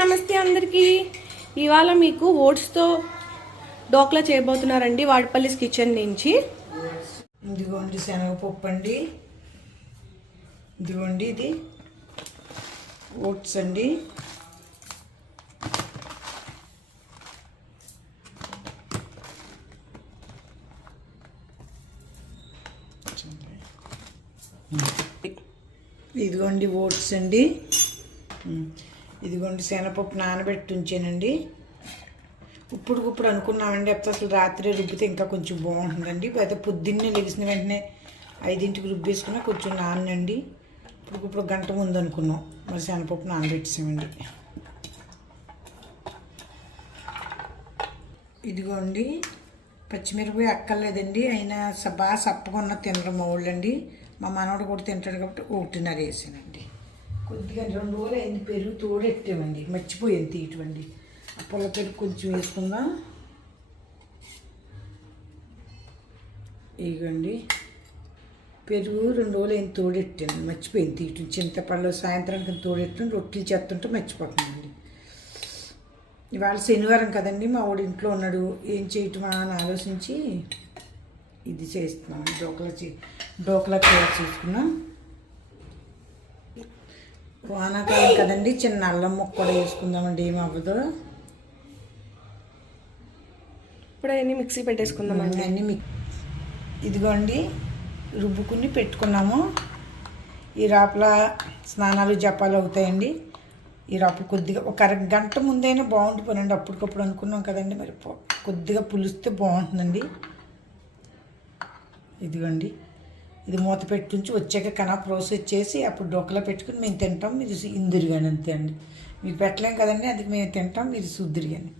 నమస్తే అందరికీ. ఇవాళ మీకు ఓట్స్తో డోక్లా చేయబోతున్నారండి వాడపల్లిస్ కిచెన్ నుంచి. ఇదిగోండి శనగపప్పు అండి ఇదిగోండి ఇది. ఓట్స్ అండి. ఇదిగోండి ఓట్స్ అండి. ఇదిగోండి శనగపప్పు నానబెట్టి ఉంచానండి. ఇప్పుడు అనుకున్నామండి అప్పుడు అసలు రాత్రి రుబ్బితే ఇంకా కొంచెం బాగుంటుందండి. అయితే పొద్దున్నే లెగిసిన వెంటనే ఐదింటికి రుబ్బేసుకున్నా కొంచెం నానండి ఇప్పుడు ఇప్పుడు గంట ముందు అనుకున్నాం మరి శనగపప్పు నానబెట్టేసామండి. ఇదిగోండి పచ్చిమిరపకాయ అక్కర్లేదండి అయినా స- బాగా సప్పగా ఉన్న తినరు మా వాళ్ళండి మా మనవడు కూడా తింటాడు కాబట్టి ఒకటిన్నర వేసానండి. కొద్దిగా రెండు రోజులు అయింది పెరుగు తోడెట్టామండి మర్చిపోయాను తీయటండి ఆ పొల పెరుగు కొంచెం వేసుకుందాం. ఇగండి పెరుగు రెండు రోజులు అయింది తోడెట్టాను మర్చిపోయింది తీయటం. చింతపళ్ళు సాయంత్రానికి తోడెట్టాను రొట్టెలు చేస్తుంటే మర్చిపోతున్నానండి. ఇవాళ శనివారం కదండి మా వాడు ఇంట్లో ఉన్నాడు. ఏం చేయటమా అని ఆలోచించి ఇది చేస్తున్నాం. డోకలా చే డోకలా తయారు చేసుకున్నాం. వానాకాలం కదండి చిన్న అల్లం ముక్క కూడా వేసుకుందామండి ఏం అవ్వదు. ఇప్పుడు అవన్నీ మిక్సీ పెట్టేసుకుందామండి. అన్నీ మీ ఇదిగోండి రుబ్బుకుని పెట్టుకున్నాము. ఈ రాపల స్నానాలు జపాలు అవుతాయండి. ఈ రాపలు కొద్దిగా ఒక అరగంట ముందైనా బాగుండిపోనండి అప్పటికప్పుడు అనుకున్నాం కదండి మరి కొద్దిగా పులిస్తే బాగుంటుందండి. ఇదిగోండి. ఇది మూత పెట్టుంచి వచ్చాక కనా ప్రాసెస్ చేసి అప్పుడు డొక్కలో పెట్టుకుని మేము తింటాం. మీరు ఇందురు కానీ అంతే అండి. మీకు పెట్టలేం కదండి అది మేము తింటాం మీరు శుద్ధురు కానీ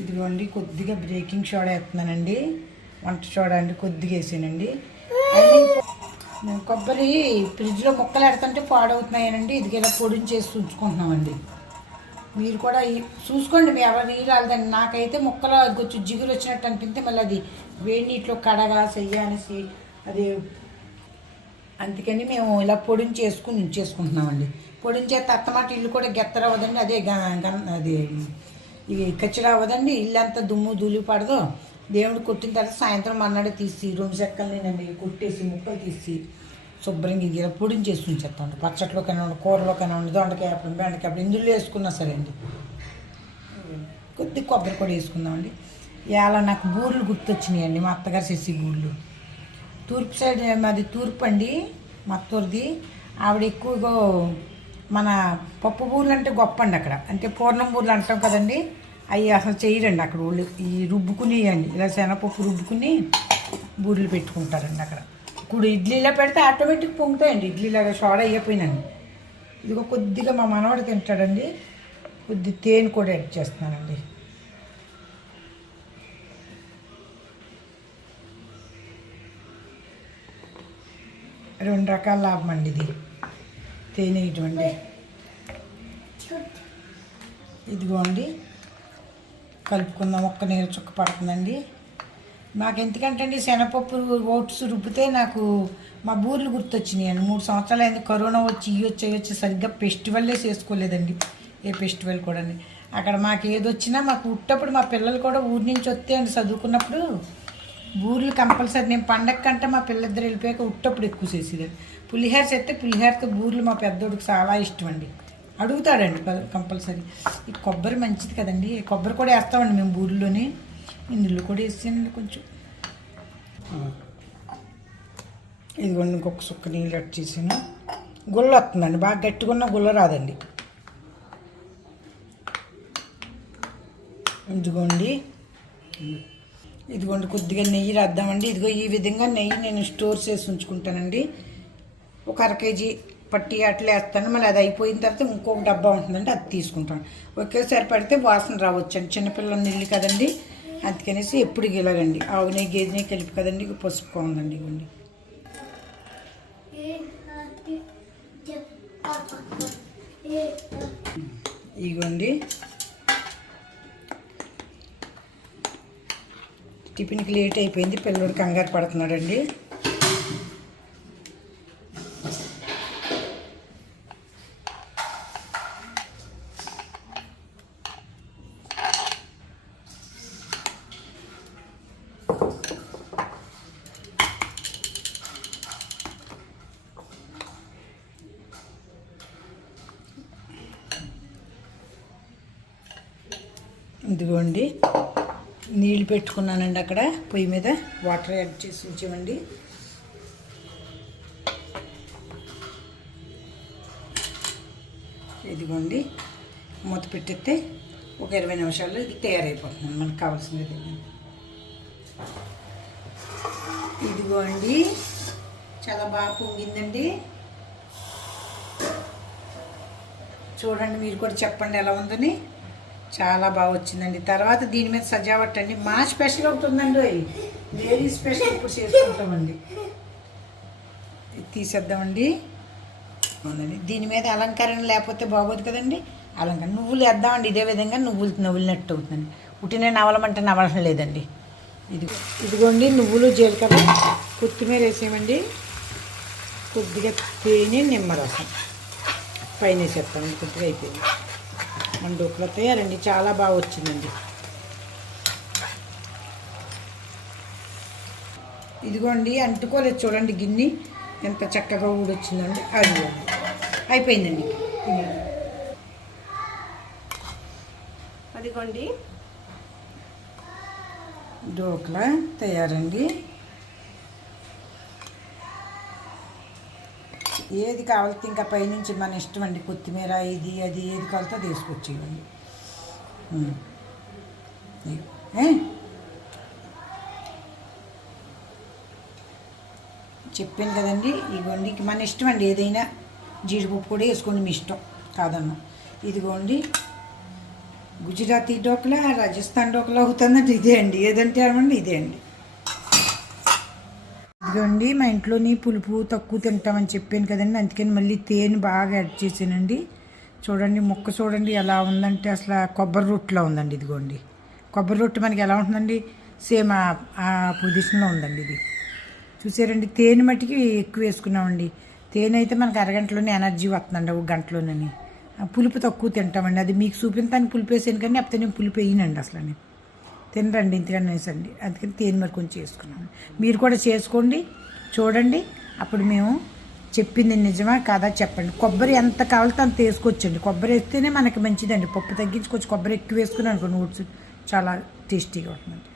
ఇదిగోండి కొద్దిగా బ్రేకింగ్ సోడా వేస్తున్నానండి. వంట సోడా అండి కొద్దిగా వేసానండి. కొబ్బరి ఫ్రిడ్జ్లో ముక్కలు ఎడతంటే పాడవుతున్నాయనండి. ఇది ఇలా పొడిని చేసి ఉంచుకుంటున్నామండి. మీరు కూడా చూసుకోండి మీ ఎవరు ఈ రాలేదండి నాకైతే ముక్కలు కొంచెం జిగురు వచ్చినట్టు అనిపిస్తే మళ్ళీ అది వేడి నీటిలో కడగా చెయ్యనేసి అది అందుకని మేము ఇలా పొడిని చేసుకుని ఉంచేసుకుంటున్నామండి పొడిని చేస్తే అత్తమాట ఇల్లు కూడా గెత్తరవ్వదండి. అదే అది ఇది కచ్చరా అవ్వదండి ఇల్లు అంతా దుమ్ము ధూళి పడదు. దేవుడు కొట్టిన తర్వాత సాయంత్రం మన్నాడు తీసి రెండు నేను కొట్టేసి ముక్కలు తీసి శుభ్రంగా ఇది ఇలా పొడిని చేసుకుని ఉంచేస్తాం పచ్చట్లో కనండి కూరలో కనండి దొండకాయ అప్పుడు బెండకాయ అప్పుడు ఇందులో వేసుకున్నా సరే అండి కొద్ది కొబ్బరి కూడా వేసుకుందామండి. ఇలా నాకు బూర్లు గుర్తొచ్చినాయండి మా అత్తగారు చేసి బూర్లు. తూర్పు సైడ్ మాది తూర్పు అండి మత్తూరుది. ఆవిడ ఎక్కువగా మన పప్పు బూర్లు అంటే గొప్ప అండి అక్కడ. అంటే పూర్ణం బూర్లు అంటాం కదండి అవి అసలు చేయరండి అక్కడ వాళ్ళు. ఈ రుబ్బుకుని అండి ఇలా శనగపప్పు రుబ్బుకుని బూరెలు పెట్టుకుంటారండి అక్కడ. ఇప్పుడు ఇడ్లీలో పెడితే ఆటోమేటిక్ పొంగుతాయండి. ఇడ్లీలాగా సోడా అయిపోయినాను ఇదిగో కొద్దిగా మా మనవాడు తింటాడండి. కొద్ది తేనె కూడా యాడ్ చేస్తున్నానండి. రెండు రకాల లాభం అండి ఇది. తేనె ఇటువంటి ఇదిగోండి. కలుపుకుందాం. ఒక్క నీరు చుక్క పడుతుందండి. నాకు ఎందుకంటే అండి శనగపప్పు ఓట్స్ రుబ్బితే నాకు మా బూర్లు గుర్తొచ్చినాయి అండి. మూడు సంవత్సరాలు అయింది కరోనా వచ్చి ఇవి వచ్చి వచ్చి సరిగ్గా ఫెస్టివల్లే చేసుకోలేదండి ఏ ఫెస్టివల్ కూడా అక్కడ మాకు ఏది వచ్చినా మాకు ఉట్టప్పుడు మా పిల్లలు కూడా ఊరి నుంచి వస్తే అండి చదువుకున్నప్పుడు బూర్లు కంపల్సరీ. నేను పండగ కంటే మా పిల్లిద్దరు వెళ్ళిపోయాక ఉట్టప్పుడు ఎక్కువ చేసేదండి పులిహోర చేస్తే పులిహోరతో బూర్లు మా పెద్దోడికి చాలా ఇష్టం అండి. అడుగుతాడండి ప- కంపల్సరీ. ఈ కొబ్బరి మంచిది కదండి కొబ్బరి కూడా వేస్తామండి మేము బూరిలోనే ఇందులో కూడా వేసానండి కొంచెం. ఇదిగోండి ఇంకొక సుక్క నీళ్ళు అట్ చేసాను గుల్ల వస్తుందండి బాగా గట్టిగా ఉన్న గుల్ల రాదండి. ఇదిగోండి. ఇదిగోండి కొద్దిగా నెయ్యి రాద్దామండి. ఇదిగో ఈ విధంగా నెయ్యి నేను స్టోర్ చేసి ఉంచుకుంటానండి. ఒక అర కేజీ పట్టి అట్లా వేస్తాను. మళ్ళీ అది అయిపోయిన తర్వాత ఇంకొక డబ్బా ఉంటుందండి అది తీసుకుంటాను. ఒకేసారి పడితే వాసన రావచ్చండి. చిన్నపిల్లల నీళ్ళు కదండి. అందుకనేసి ఎప్పుడు ఇలాగండి. ఆవు నెయ్యి గేదె నెయ్యి కలిపి కదండి పసుపు ఉందండి ఇవ్వండి. ఇగోండి టిఫిన్కి లేట్ అయిపోయింది పిల్లడు కంగారు పడుతున్నాడండి. ఇదిగోండి నీళ్ళు పెట్టుకున్నానండి అక్కడ. పొయ్యి మీద వాటర్ యాడ్ చేసి ఉంచామండి. ఇదిగోండి మూత పెట్టేస్తే ఒక ఇరవై నిమిషాల్లో ఇది తయారైపోతుంది. మనకు కావాల్సింది ఇదిగోండి. ఇదిగోండి చాలా బాగా పొంగిందండి. చూడండి మీరు కూడా చెప్పండి ఎలా ఉందని. చాలా బాగా వచ్చిందండి. తర్వాత దీని మీద సజావట్ అండి. మా స్పెషల్ ఒకటి ఉందండి లేడీ స్పెషల్ ఇప్పుడు చేసుకుంటామండి. తీసేద్దామండి. అవునండి. దీని మీద అలంకరణ లేకపోతే బాగోదు కదండి. అలంకరణ నువ్వులు వేద్దామండి. ఇదే విధంగా నువ్వులు నవ్వులినట్టు అవుతుందండి. ఉట్టినే నవలమంటే నవలడం లేదండి. ఇది ఇదిగోండి నువ్వులు జీలకర్ర కొత్తిమీర వేసేయమండి. కొద్దిగా తేనె నిమ్మరసం. పైన వేసేస్తామండి. కొద్దిగా అయిపోయింది. మన తయారండి చాలా బాగా వచ్చిందండి. ఇదిగోండి అంటుకోలేదు చూడండి గిన్నె. ఎంత చక్కగా ఊడొచ్చిందండి. అది అయిపోయిందండి. అదిగోండి. డోక్లా తయారండి. ఏది కావాలితే ఇంకా పైనుంచి మన ఇష్టం అండి కొత్తిమీర ఇది అది ఏది కావాలితే తీసుకొచ్చేయండి. చెప్పాను కదండి ఇదిగోండి మన ఇష్టం అండి ఏదైనా జీడిపప్పు కూడా వేసుకోండి మీ ఇష్టం కాదన్నా. ఇదిగోండి గుజరాతీ డోక్లా రాజస్థాన్ డోక్లా అవుతుందంటే ఇదే అండి ఏదంటే అనమండి ఇదే అండి. ఇదిగోండి మా ఇంట్లోని పులుపు తక్కువ తింటామని చెప్పాను కదండి అందుకని మళ్ళీ తేనె బాగా యాడ్ చేసానండి చూడండి ముక్క చూడండి ఎలా ఉందంటే అసలు కొబ్బరి రొట్టెలా ఉందండి ఇదిగోండి. కొబ్బరి రొట్టె మనకి ఎలా ఉంటుందండి? సేమ్ ఆ- ఆ పొజిషన్లో ఉందండి ఇది. చూసారండి తేనె మట్టికి ఎక్కువ వేసుకున్నామండి. తేనె అయితే మనకి అరగంటలోనే ఎనర్జీ వస్తుందండి ఒక గంటలోనని ఆ పులుపు తక్కువ తింటామండి. అది మీకు చూపిన పులుపు వేసాను కానీ అప్పుడు నేను పులుపు అసలు. నేను తినరండి ఇంతకన్నా వేసండి అందుకని తేనె మరి కొంచెం చేసుకున్నాను. మీరు కూడా చేసుకోండి చూడండి. అప్పుడు మేము చెప్పింది నిజమా కాదా చెప్పండి. కొబ్బరి ఎంత కావాలితే అంత వేసుకోవచ్చండి. కొబ్బరి వేస్తేనే మనకి మంచిదండి. పప్పు తగ్గించి కొంచెం కొబ్బరి ఎక్కువ వేసుకున్నాను అనుకోండి నూట్స్ చాలా టేస్టీగా ఉంటుందండి.